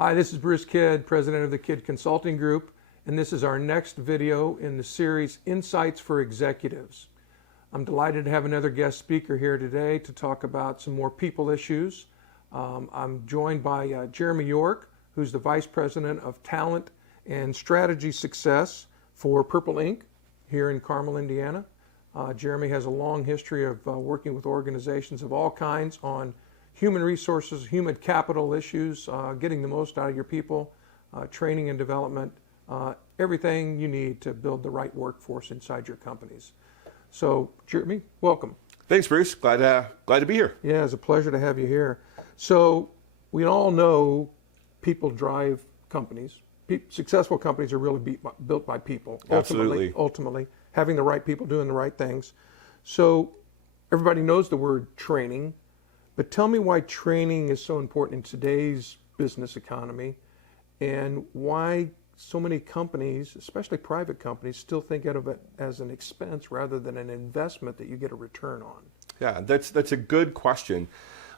Hi, this is Bruce Kidd, president of the Kidd Consulting Group, and this is our next video in the series Insights for Executives. I'm delighted to have another guest speaker here today to talk about some more people issues. I'm joined by Jeremy York, who's the Vice President of Talent and Strategy Success for Purple Inc. here in Carmel, Indiana. Jeremy has a long history of working with organizations of all kinds on human resources, human capital issues, getting the most out of your people, training and development, everything you need to build the right workforce inside your companies. So, Jeremy, welcome. Thanks, Bruce. Glad to be here. Yeah, it's a pleasure to have you here. So, we all know people drive companies. Successful companies are really built by people. Absolutely. Ultimately, having the right people doing the right things. So, everybody knows the word training. But tell me why training is so important in today's business economy and why so many companies, especially private companies, still think of it as an expense rather than an investment that you get a return on. Yeah, that's a good question.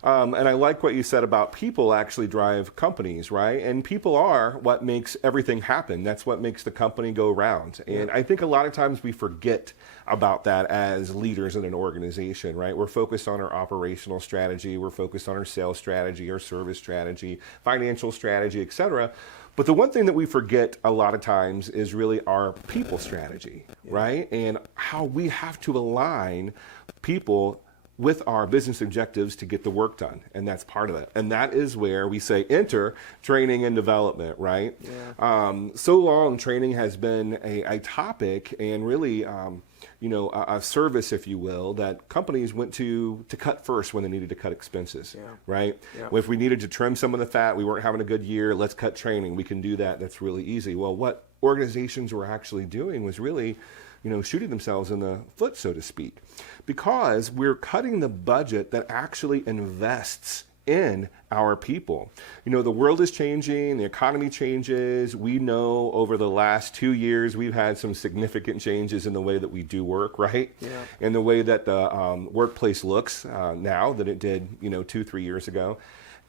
And I like what you said about people actually drive companies, right? And people are what makes everything happen. That's what makes the company go round. And I think a lot of times we forget about that as leaders in an organization, right? We're focused on our operational strategy. We're focused on our sales strategy, our service strategy, financial strategy, et cetera. But the one thing that we forget a lot of times is really our people strategy, right? And how we have to align people with our business objectives to get the work done, and that's part of it. And that is where we say enter training and development, right? Yeah. So long, training has been a topic and really, a service, if you will, that companies went to cut first when they needed to cut expenses, right? Yeah. If we needed to trim some of the fat, we weren't having a good year, let's cut training. We can do that. That's really easy. Well, what organizations were actually doing was really shooting themselves in the foot, so to speak, because we're cutting the budget that actually invests in our people. The world is changing, the economy changes. We know over the last 2 years, we've had some significant changes in the way that we do work, right? Yeah. And the way that the workplace looks now than it did, 2-3 years ago.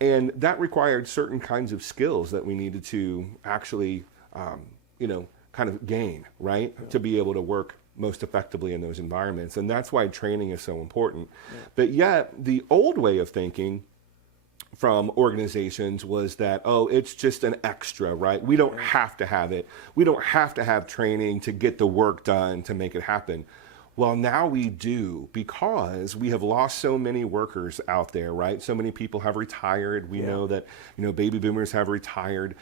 And that required certain kinds of skills that we needed to actually, kind of gain, right? Yeah. To be able to work most effectively in those environments. And that's why training is so important. Yeah. But yet the old way of thinking from organizations was that, oh, it's just an extra, right? We don't have to have it. We don't have to have training to get the work done to make it happen. Well, now we do, because we have lost so many workers out there, right? So many people have retired. We know that, baby boomers have retired.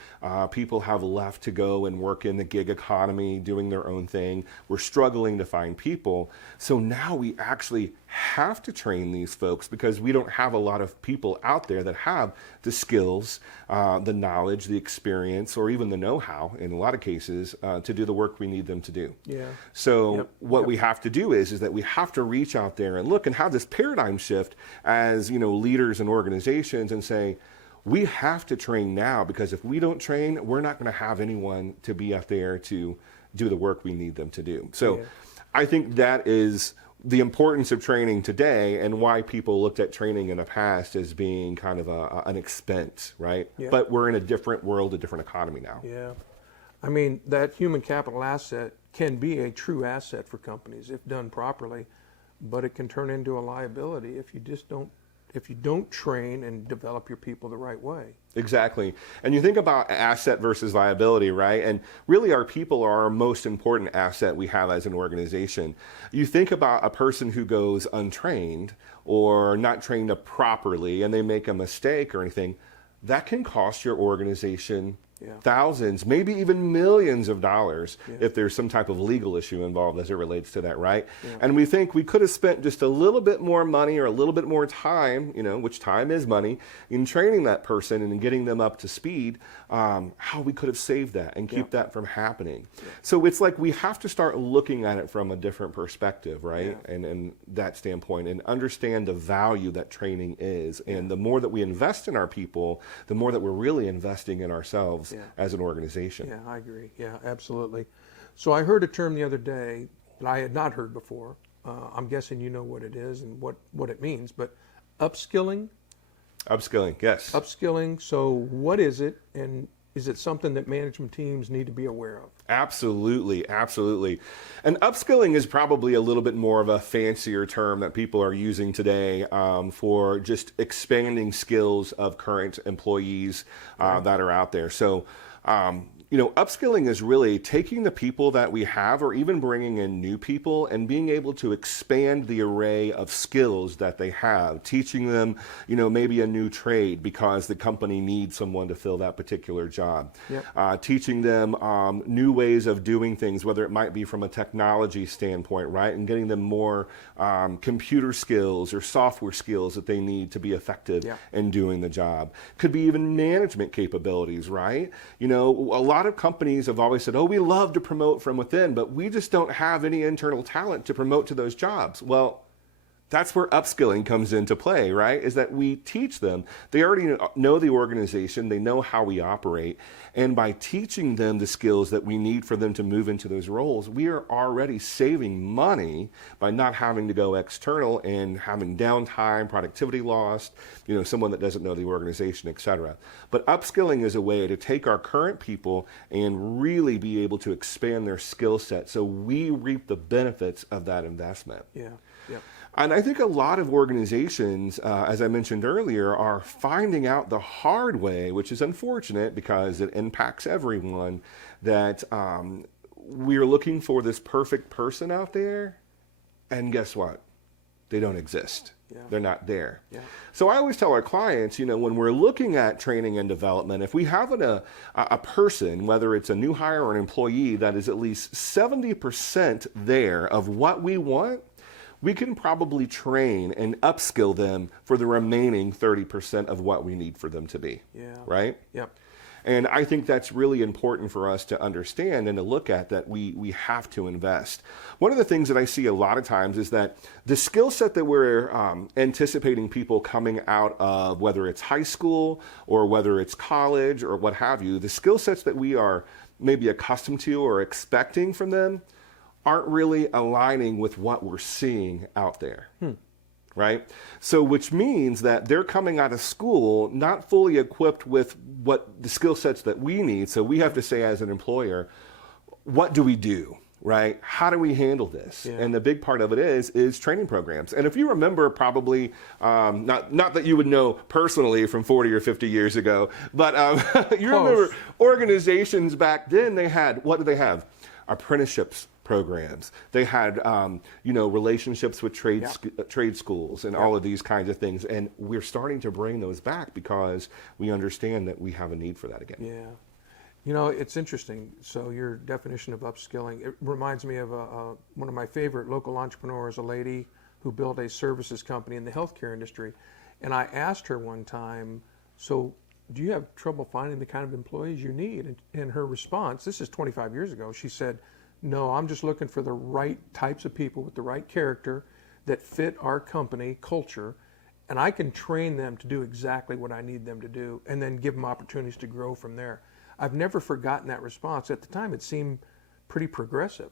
People have left to go and work in the gig economy, doing their own thing. We're struggling to find people. So now we actually have to train these folks because we don't have a lot of people out there that have the skills, the knowledge, the experience, or even the know-how in a lot of cases to do the work we need them to do. Yeah. So what we have to do is that we have to reach out there and look and have this paradigm shift as leaders and organizations and say, we have to train now, because if we don't train, we're not going to have anyone to be out there to do the work we need them to do. So I think that is the importance of training today and why people looked at training in the past as being kind of an expense, right? Yeah. But we're in a different world, a different economy now. Yeah. I mean, that human capital asset can be a true asset for companies if done properly, but it can turn into a liability if you don't train and develop your people the right way. Exactly. And you think about asset versus liability, right? And really our people are our most important asset we have as an organization. You think about a person who goes untrained or not trained up properly and they make a mistake or anything, that can cost your organization thousands, maybe even millions of dollars if there's some type of legal issue involved as it relates to that, right? Yeah. And we think we could have spent just a little bit more money or a little bit more time, which time is money, in training that person and getting them up to speed, how we could have saved that and keep that from happening. Yeah. So it's like we have to start looking at it from a different perspective, right? Yeah. And that standpoint, and understand the value that training is. And the more that we invest in our people, the more that we're really investing in ourselves as an organization. Yeah, I agree. Yeah, absolutely. So I heard a term the other day that I had not heard before. I'm guessing you know what it is and what it means, but upskilling Upskilling, yes. Upskilling, so what is it, and is it something that management teams need to be aware of? Absolutely, absolutely. And upskilling is probably a little bit more of a fancier term that people are using today for just expanding skills of current employees that are out there. So, upskilling is really taking the people that we have or even bringing in new people and being able to expand the array of skills that they have, teaching them, maybe a new trade because the company needs someone to fill that particular job. Yep. Teaching them new ways of doing things, whether it might be from a technology standpoint, right? And getting them more computer skills or software skills that they need to be effective in doing the job. Could be even management capabilities, right? A lot of companies have always said, oh, we love to promote from within, but we just don't have any internal talent to promote to those jobs. Well, that's where upskilling comes into play, right? Is that we teach them. They already know the organization. They know how we operate. And by teaching them the skills that we need for them to move into those roles, we are already saving money by not having to go external and having downtime, productivity lost, someone that doesn't know the organization, et cetera. But upskilling is a way to take our current people and really be able to expand their skill set so we reap the benefits of that investment. Yeah. Yep. And I think a lot of organizations, as I mentioned earlier, are finding out the hard way, which is unfortunate because it impacts everyone, that we're looking for this perfect person out there, and guess what? They don't exist. Yeah. They're not there. Yeah. So I always tell our clients, when we're looking at training and development, if we have a person, whether it's a new hire or an employee, that is at least 70% there of what we want, we can probably train and upskill them for the remaining 30% of what we need for them to be. Yeah. Right? Yep. And I think that's really important for us to understand and to look at, that we have to invest. One of the things that I see a lot of times is that the skill set that we're anticipating people coming out of, whether it's high school or whether it's college or what have you, the skill sets that we are maybe accustomed to or expecting from them aren't really aligning with what we're seeing out there, right? So which means that they're coming out of school not fully equipped with what the skill sets that we need. So we have to say as an employer, what do we do, right? How do we handle this? Yeah. And the big part of it is training programs. And if you remember probably, not that you would know personally from 40 or 50 years ago, but you remember organizations back then, what did they have? Apprenticeships programs. They had, relationships with trade schools and all of these kinds of things. And we're starting to bring those back because we understand that we have a need for that again. Yeah. It's interesting. So your definition of upskilling, it reminds me of one of my favorite local entrepreneurs, a lady who built a services company in the healthcare industry. And I asked her one time, so do you have trouble finding the kind of employees you need? And her response, this is 25 years ago, she said, no, I'm just looking for the right types of people with the right character that fit our company culture, and I can train them to do exactly what I need them to do and then give them opportunities to grow from there. I've never forgotten that response. At the time, it seemed pretty progressive.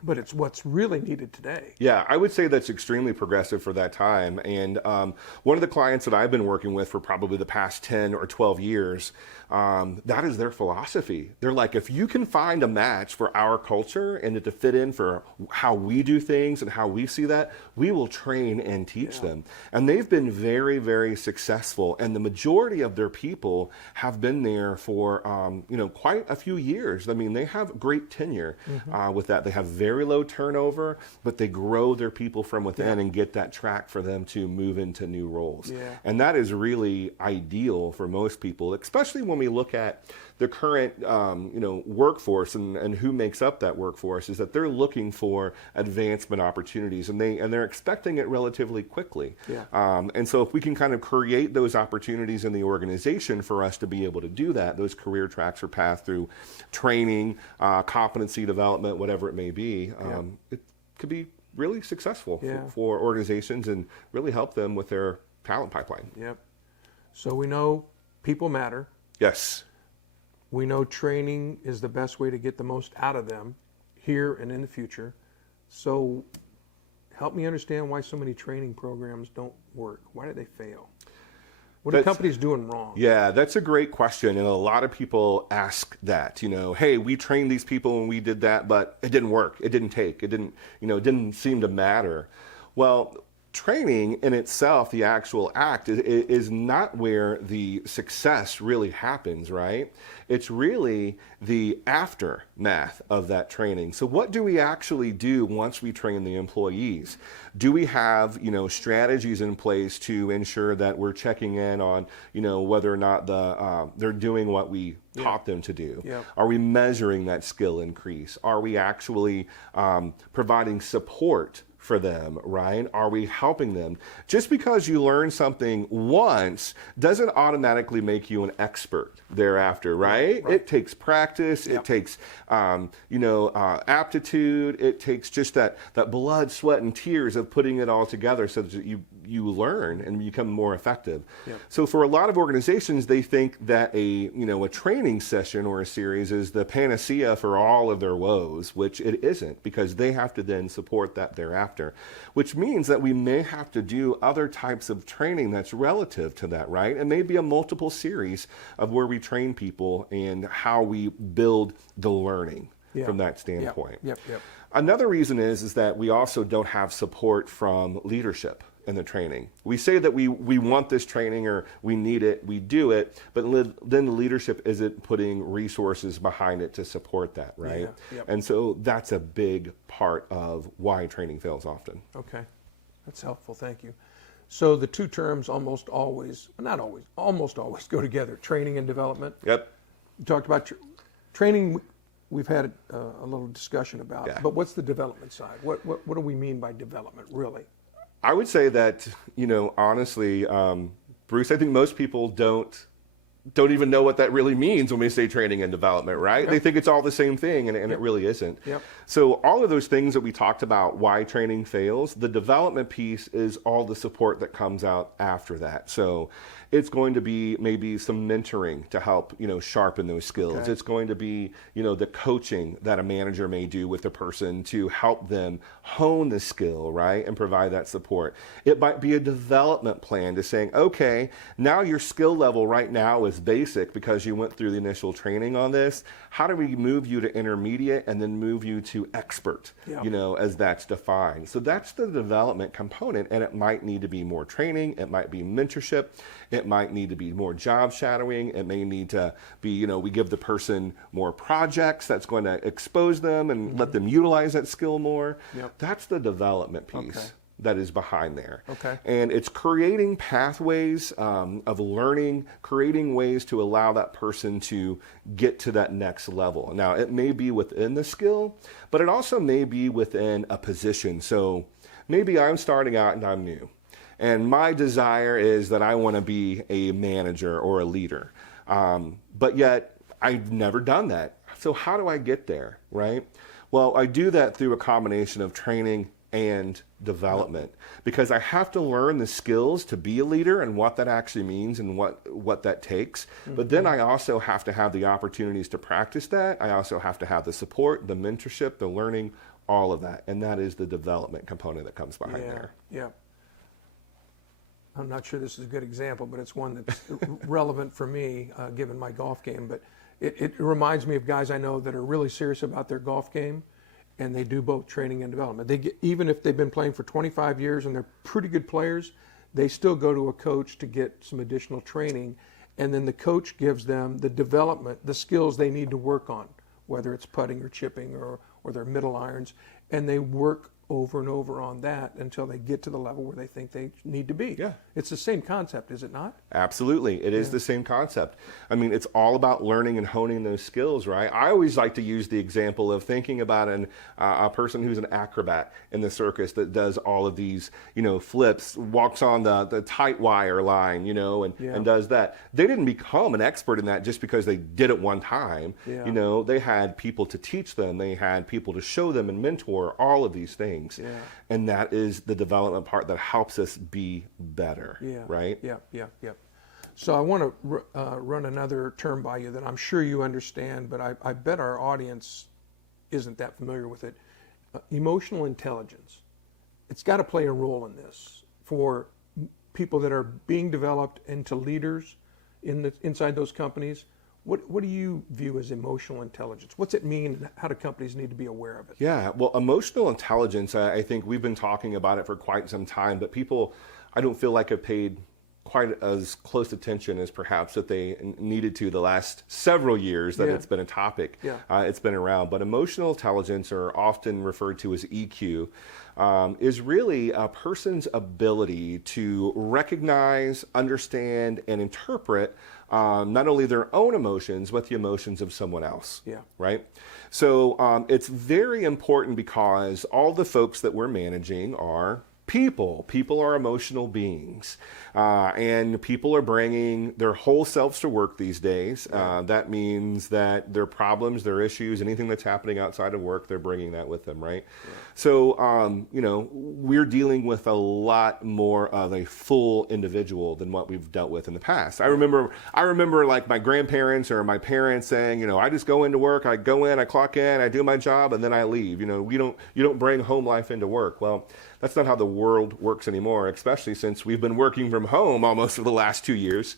But it's what's really needed today. Yeah, I would say that's extremely progressive for that time. And one of the clients that I've been working with for probably the past 10 or 12 years, that is their philosophy. They're like, if you can find a match for our culture and to fit in for how we do things and how we see that, we will train and teach them. And they've been very, very successful. And the majority of their people have been there for, quite a few years. I mean, they have great tenure with that. They have very low turnover, but they grow their people from within and get that track for them to move into new roles. Yeah. And that is really ideal for most people, especially when we look at the current workforce and who makes up that workforce, is that they're looking for advancement opportunities and they're expecting it relatively quickly. Yeah. And so if we can kind of create those opportunities in the organization for us to be able to do that, those career tracks are passed through training, competency development, whatever it may be, it could be really successful for organizations and really help them with their talent pipeline. Yep. So we know people matter. Yes. We know training is the best way to get the most out of them here and in the future. So help me understand why so many training programs don't work. Why do they fail? What are companies doing wrong? Yeah, that's a great question. And a lot of people ask that, hey, we trained these people and we did that, but it didn't work. It didn't take. It didn't, it didn't seem to matter. Well, training in itself, the actual act, is not where the success really happens, right? It's really the aftermath of that training. So what do we actually do once we train the employees? Do we have, strategies in place to ensure that we're checking in on, whether or not they're doing what we taught them to do? Yeah. Are we measuring that skill increase? Are we actually providing support for them, right? Are we helping them? Just because you learn something once doesn't automatically make you an expert thereafter, right? It takes practice. It takes, aptitude. It takes just that blood, sweat, and tears of putting it all together so that you learn and become more effective. So for a lot of organizations, they think that a training session or a series is the panacea for all of their woes, which it isn't, because they have to then support that thereafter. Which means that we may have to do other types of training that's relative to that, right? And maybe a multiple series of where we train people and how we build the learning from that standpoint. Another reason is that we also don't have support from leadership in the training. We say that we want this training or we need it, we do it, but then the leadership isn't putting resources behind it to support that, right? And so that's a big part of why training fails often. Okay, that's helpful, thank you. So the two terms almost always go together, training and development. Yep. You talked about training, we've had a little discussion about, but what's the development side? What do we mean by development, really? I would say that, honestly, Bruce, I think most people don't even know what that really means when we say training and development, right? They think it's all the same thing, and it really isn't. So all of those things that we talked about, why training fails, the development piece is all the support that comes out after that. So it's going to be maybe some mentoring to help, sharpen those skills. It's going to be, the coaching that a manager may do with a person to help them hone the skill, right? And provide that support. It might be a development plan to saying, okay, now your skill level right now is basic because you went through the initial training on this. How do we move you to intermediate and then move you to expert, as that's defined? So that's the development component, and it might need to be more training. It might be mentorship. It might need to be more job shadowing. It may need to be, we give the person more projects that's going to expose them and let them utilize that skill more. That's the development piece that is behind there. And it's creating pathways of learning, creating ways to allow that person to get to that next level. Now, it may be within the skill, but it also may be within a position. So maybe I'm starting out and I'm new. And my desire is that I want to be a manager or a leader. But yet, I've never done that. So how do I get there, right? Well, I do that through a combination of training and development, because I have to learn the skills to be a leader and what that actually means and what that takes. But then I also have to have the opportunities to practice that. I also have to have the support, the mentorship, the learning, all of that. And that is the development component that comes behind there. I'm not sure this is a good example, but it's one that's relevant for me, given my golf game. But it reminds me of guys I know that are really serious about their golf game, and they do both training and development. Even if they've been playing for 25 years and they're pretty good players, they still go to a coach to get some additional training, and then the coach gives them the development, the skills they need to work on, whether it's putting or chipping or their middle irons, and they work over and over on that until they get to the level where they think they need to be. It's the same concept, is it not? Absolutely. It is the same concept. I mean, it's all about learning and honing those skills, right? I always like to use the example of thinking about a person who's an acrobat in the circus that does all of these, flips, walks on the tight wire line, and does that. They didn't become an expert in that just because they did it one time. They had people to teach them. They had people to show them and mentor all of these things. And that is the development part that helps us be better, right? So I want to run another term by you that I'm sure you understand, but I bet our audience isn't that familiar with it. Emotional intelligence. It's got to play a role in this for people that are being developed into leaders inside those companies, what do you view as emotional intelligence? What's it mean, and how do companies need to be aware of it? Yeah, well, emotional intelligence, I think we've been talking about it for quite some time, but people, I don't feel like have paid quite as close attention as perhaps that they needed to the last several years that it's been a topic. It's been around. But emotional intelligence, or often referred to as EQ, is really a person's ability to recognize, understand, and interpret not only their own emotions, but the emotions of someone else. Right? So it's very important because all the folks that we're managing are people. People are emotional beings, and people are bringing their whole selves to work these days. That means that their problems, their issues, anything that's happening outside of work, they're bringing that with them, right? So, you know, we're dealing with a lot more of a full individual than what we've dealt with in the past. I remember like my grandparents or my parents saying, you know, I just go into work, I go in, I clock in, I do my job, and then I leave. You know, you don't bring home life into work. Well, that's not how the world works anymore, especially since we've been working from home almost for the last 2 years.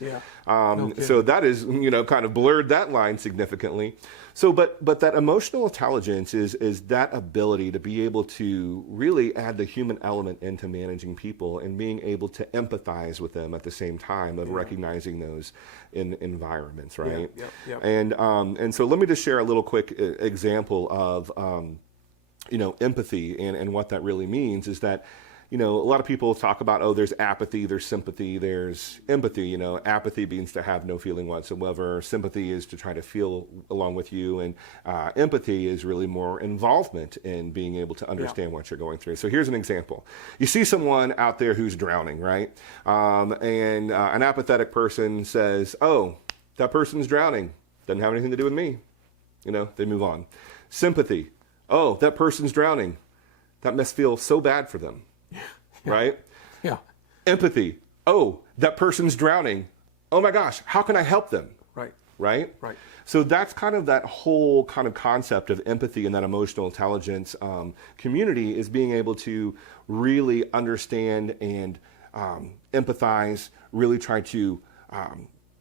So that is, you know, kind of blurred that line significantly. So, but that emotional intelligence is that ability to be able to really add the human element into managing people and being able to empathize with them at the same time of recognizing those in environments, right? And so let me just share a little quick example of you know, empathy and what that really means is that, you know, a lot of people talk about, oh, there's apathy, there's sympathy, there's empathy. You know, apathy means to have no feeling whatsoever. Sympathy is to try to feel along with you. And empathy is really more involvement in being able to understand what you're going through. So here's an example. You see someone out there who's drowning, right? And an apathetic person says, oh, that person's drowning. Doesn't have anything to do with me. You know, they move on. Sympathy. Oh, that person's drowning. That must feel so bad for them, right? Empathy. Oh, that person's drowning. Oh my gosh, how can I help them? Right? So that's kind of that whole kind of concept of empathy and that emotional intelligence community is being able to really understand and empathize, really try to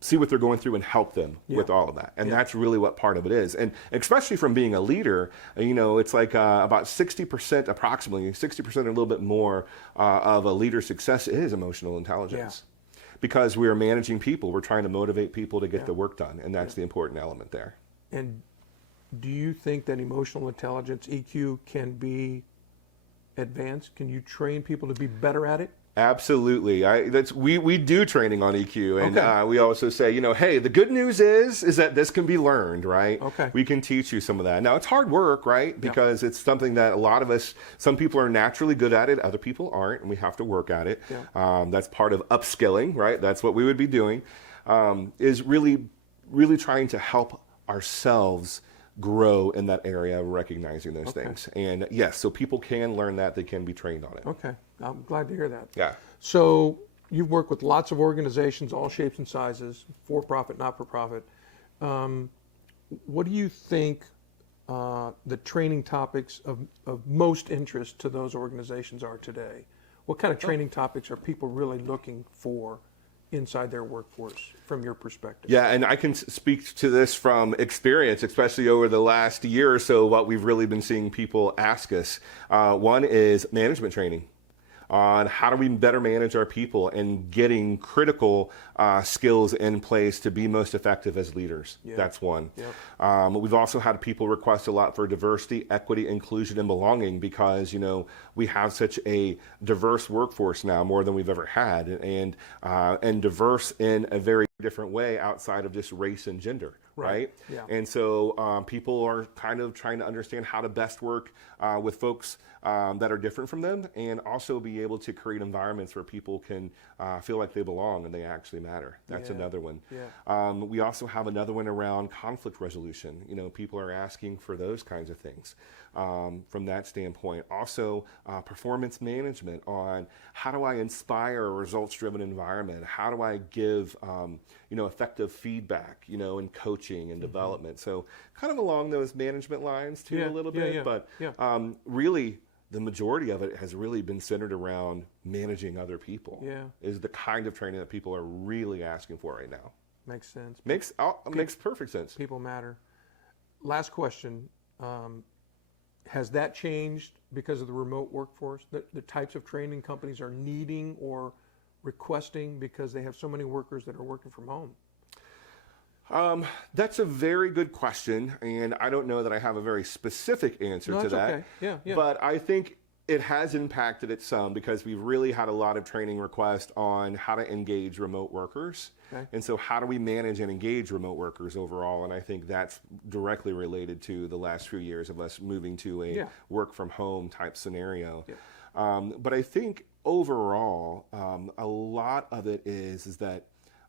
see what they're going through and help them with all of that. And that's really what part of it is. And especially from being a leader, you know, it's like about 60%, approximately 60% or a little bit more of a leader's success is emotional intelligence. Because we're managing people, we're trying to motivate people to get the work done. And that's the important element there. And do you think that emotional intelligence, EQ, can be advanced? Can you train people to be better at it? Absolutely. We do training on EQ, and we also say, you know, hey, the good news is that this can be learned, right? We can teach you some of that. Now, it's hard work, right? Because it's something that a lot of us, some people are naturally good at it, other people aren't, and we have to work at it. That's part of upskilling, right? That's what we would be doing, is really trying to help ourselves grow in that area of recognizing those things. And yes, so people can learn that, they can be trained on it. I'm glad to hear that. So you've worked with lots of organizations, all shapes and sizes, for-profit, not-for-profit. What do you think the training topics of most interest to those organizations are today? What kind of training topics are people really looking for inside their workforce from your perspective? Yeah, and I can speak to this from experience, especially over the last year or so, what we've really been seeing people ask us. One is management training on how do we better manage our people and getting critical skills in place to be most effective as leaders. That's one. We've also had people request a lot for diversity, equity, inclusion, and belonging because, you know, we have such a diverse workforce now, more than we've ever had, and diverse in a very different way outside of just race and gender. Right? And so people are kind of trying to understand how to best work with folks that are different from them, and also be able to create environments where people can feel like they belong and they actually matter. That's another one. We also have another one around conflict resolution. You know, people are asking for those kinds of things from that standpoint. Also, performance management on how do I inspire a results-driven environment? How do I give you know, effective feedback, you know, and coaching and development. So kind of along those management lines too, a little bit, but really the majority of it has really been centered around managing other people. Yeah. Is the kind of training that people are really asking for right now. Makes sense. Makes perfect sense. People matter. Last question. Has that changed because of the remote workforce? The types of training companies are needing or requesting because they have so many workers that are working from home? That's a very good question, and I don't know that I have a very specific answer to that. Okay. Yeah. But I think it has impacted it some because we've really had a lot of training requests on how to engage remote workers. Okay. And so how do we manage and engage remote workers overall? And I think that's directly related to the last few years of us moving to a work from home type scenario. Yeah. But I think overall, a lot of it is that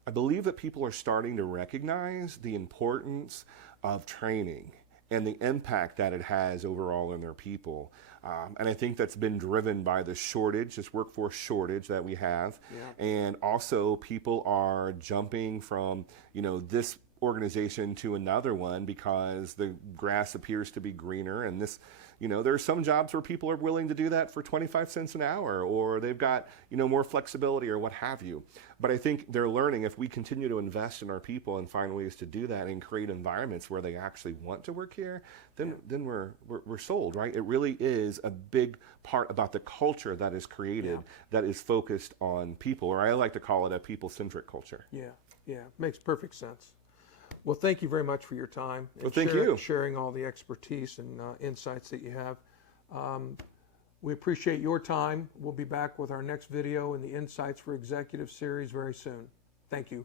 I believe that people are starting to recognize the importance of training and the impact that it has overall in their people. And I think that's been driven by the shortage, this workforce shortage that we have. Yeah. And also people are jumping from, this organization to another one because the grass appears to be greener. And this, there are some jobs where people are willing to do that for 25 cents an hour, or they've got, more flexibility or what have you. But I think they're learning if we continue to invest in our people and find ways to do that and create environments where they actually want to work here, then we're sold, right? It really is a big part about the culture that is created that is focused on people, or I like to call it a people-centric culture. Yeah. Makes perfect sense. Well, thank you very much for your time. Well, thank you. Sharing all the expertise and insights that you have. We appreciate your time. We'll be back with our next video in the Insights for Executive series very soon. Thank you.